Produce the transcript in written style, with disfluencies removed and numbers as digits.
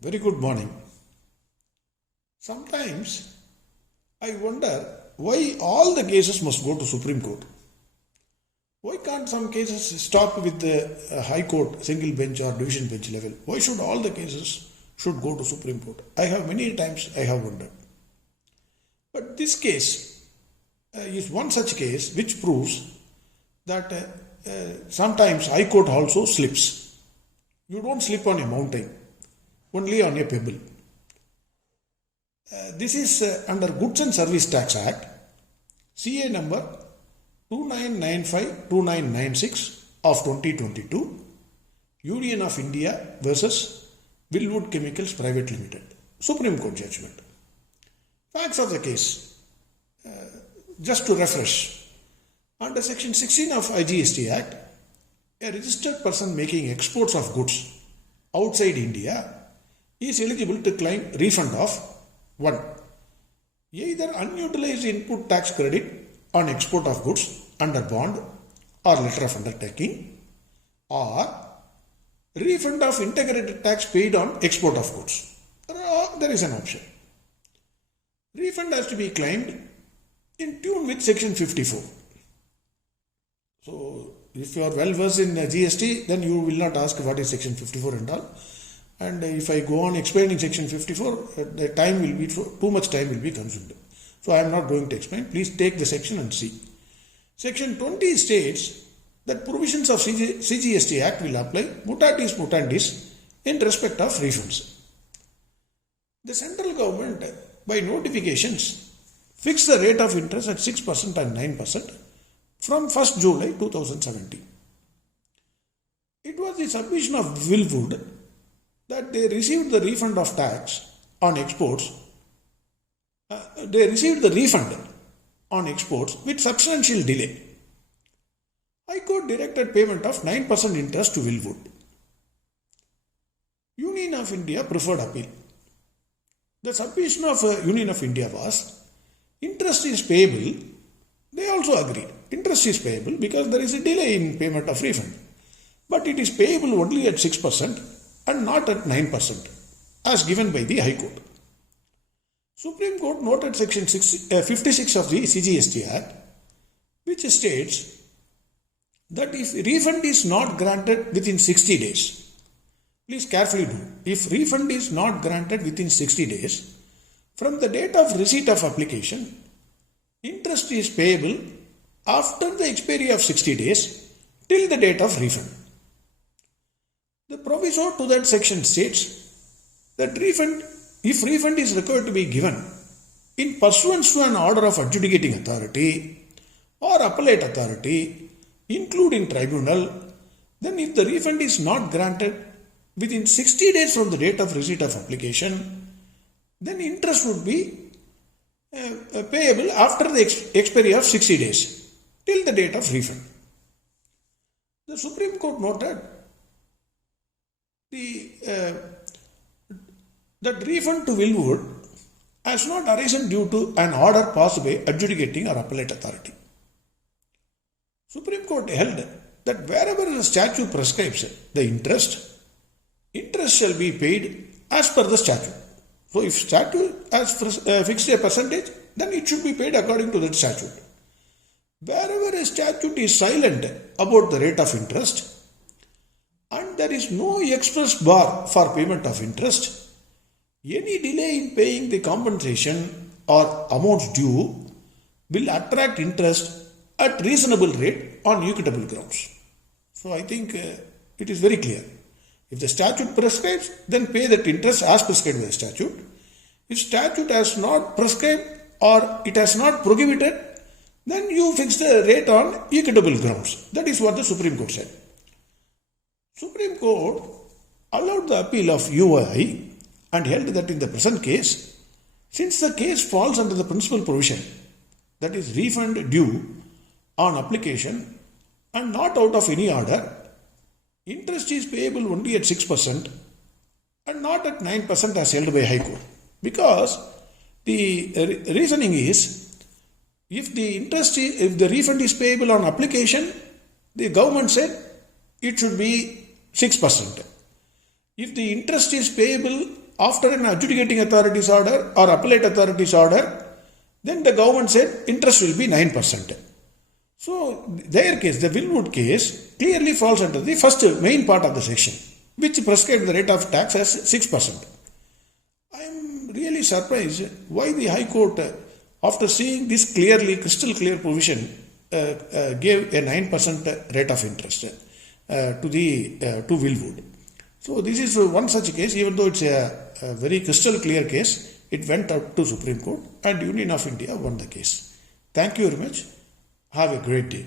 Very good morning. Sometimes I wonder why all the cases must go to Supreme Court. Why can't some cases stop with the High Court, single bench or division bench level? Why should all the cases should go to Supreme Court? I have many times I have wondered. But this case is one such case which proves that sometimes High Court also slips. You don't slip on a mountain, only on a pebble. This is under Goods and Service Tax Act, CA number 2995-2996 of 2022, Union of India versus Willwood Chemicals Private Limited, Supreme Court judgment. Facts of the case, just to refresh. Under Section 16 of IGST Act, a registered person making exports of goods outside India is eligible to claim refund of 1. Either unutilized input tax credit on export of goods under bond or letter of undertaking, or refund of integrated tax paid on export of goods. There is an option. Refund has to be claimed in tune with Section 54. So, if you are well versed in GST, then you will not ask what is Section 54 and all. And if I go on explaining Section 54, the time will be too much time will be consumed. So I am not going to explain. Please take the section and see. Section 20 states that provisions of CGST Act will apply mutatis mutandis in respect of refunds. The central government, by notifications, fixed the rate of interest at 6% and 9% from 1st July 2017. It was the submission of Willwood that they received the refund of tax on exports. They received the refund on exports with substantial delay. High Court directed payment of 9% interest to Willwood. Union of India preferred appeal. The submission of Union of India was interest is payable. They also agreed. Interest is payable because there is a delay in payment of refund. But it is payable only at 6% and not at 9% as given by the High Court. Supreme Court noted Section 56 of the CGST Act, which states that if refund is not granted within 60 days, please carefully do, if refund is not granted within 60 days, from the date of receipt of application, interest is payable after the expiry of 60 days till the date of refund. The proviso to that section states that if refund is required to be given in pursuance to an order of adjudicating authority or appellate authority, including tribunal, then if the refund is not granted within 60 days from the date of receipt of application, then interest would be payable after the expiry of 60 days till the date of refund. The Supreme Court noted that refund to Willwood has not arisen due to an order passed by adjudicating or appellate authority. Supreme Court held that wherever the statute prescribes the interest shall be paid as per the statute. So if statute has fixed a percentage, then it should be paid according to that statute. Wherever a statute is silent about the rate of interest and there is no express bar for payment of interest, any delay in paying the compensation or amounts due will attract interest at reasonable rate on equitable grounds. So I think it is very clear. If the statute prescribes, then pay that interest as prescribed by the statute. If statute has not prescribed or it has not prohibited, then you fix the rate on equitable grounds. That is what the Supreme Court said. Supreme Court allowed the appeal of UOI and held that in the present case, since the case falls under the principal provision, that is refund due on application and not out of any order, interest is payable only at 6% and not at 9% as held by High Court. Because the reasoning is, if the refund is payable on application, the government said it should be 6%. If the interest is payable after an adjudicating authority's order or appellate authority's order, then the government said interest will be 9%. So their case, the Willwood case, clearly falls under the first main part of the section, which prescribed the rate of tax as 6%. I am really surprised why the High Court, after seeing this clearly, crystal clear provision, gave a 9% rate of interest to Willwood. So this is one such case, even though it's a very crystal clear case, it went out to Supreme Court and Union of India won the case. Thank you very much. Have a great day.